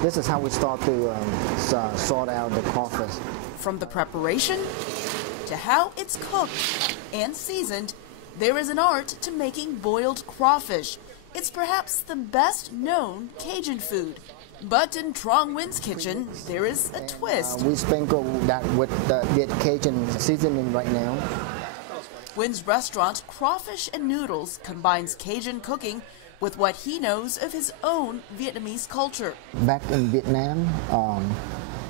This is how we start to sort out the crawfish. From the preparation to how it's cooked and seasoned, there is an art to making boiled crawfish. It's perhaps the best known Cajun food. But in Trong Nguyen's kitchen, there is a twist. We sprinkle that with the Cajun seasoning right now. Nguyen's restaurant, Crawfish and Noodles, combines Cajun cooking with what he knows of his own Vietnamese culture. Back in Vietnam,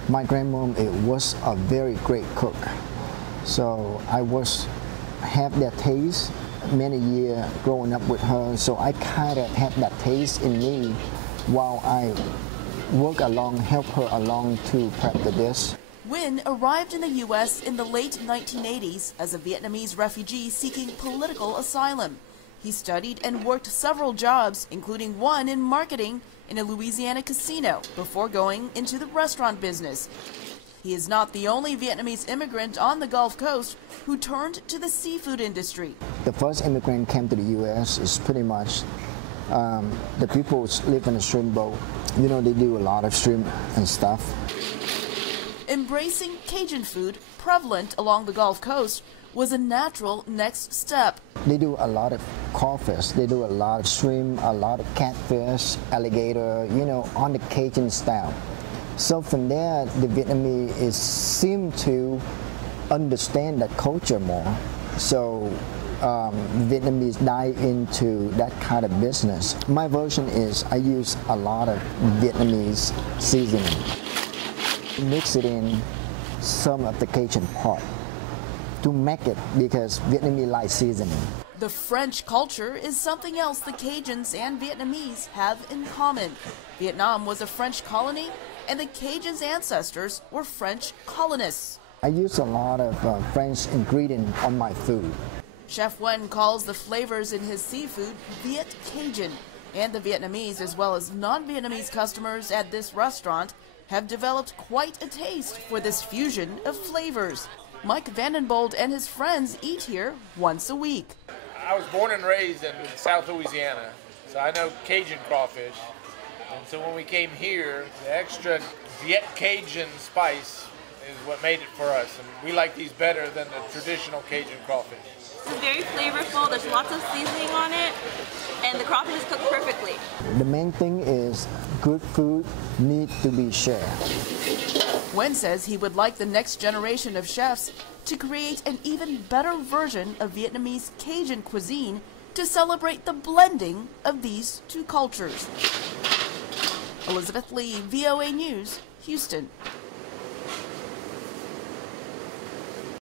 my grandmom was a very great cook. So I have that taste many years growing up with her. So I kind of had that taste in me while I work along, help her along to prep the dish. Nguyen arrived in the U.S. in the late 1980s as a Vietnamese refugee seeking political asylum. He studied and worked several jobs, including one in marketing in a Louisiana casino, before going into the restaurant business. He is not the only Vietnamese immigrant on the Gulf Coast who turned to the seafood industry. The first immigrant came to the U.S. is pretty much the people who live in a shrimp boat. You know, they do a lot of shrimp and stuff. Embracing Cajun food, prevalent along the Gulf Coast, was a natural next step. They do a lot of crawfish, they do a lot of shrimp, a lot of catfish, alligator, you know, on the Cajun style. So from there, the Vietnamese seem to understand that culture more. So Vietnamese dive into that kind of business. My version is I use a lot of Vietnamese seasoning. Mix it in some of the Cajun part to make it, because Vietnamese like seasoning. The French culture is something else the Cajuns and Vietnamese have in common. Vietnam was a French colony, and the Cajuns' ancestors were French colonists. I use a lot of French ingredients on my food. Chef Nguyen calls the flavors in his seafood Viet Cajun, and the Vietnamese as well as non-Vietnamese customers at this restaurant have developed quite a taste for this fusion of flavors. Mike Vandenbold and his friends eat here once a week. I was born and raised in South Louisiana, so I know Cajun crawfish. And so when we came here, the extra Viet Cajun spice is what made it for us. And we like these better than the traditional Cajun crawfish. It's very flavorful, there's lots of seasoning on it, and the crawfish is cooked perfectly. The main thing is good food needs to be shared. Nguyen says he would like the next generation of chefs to create an even better version of Vietnamese Cajun cuisine to celebrate the blending of these two cultures. Elizabeth Lee, VOA News, Houston.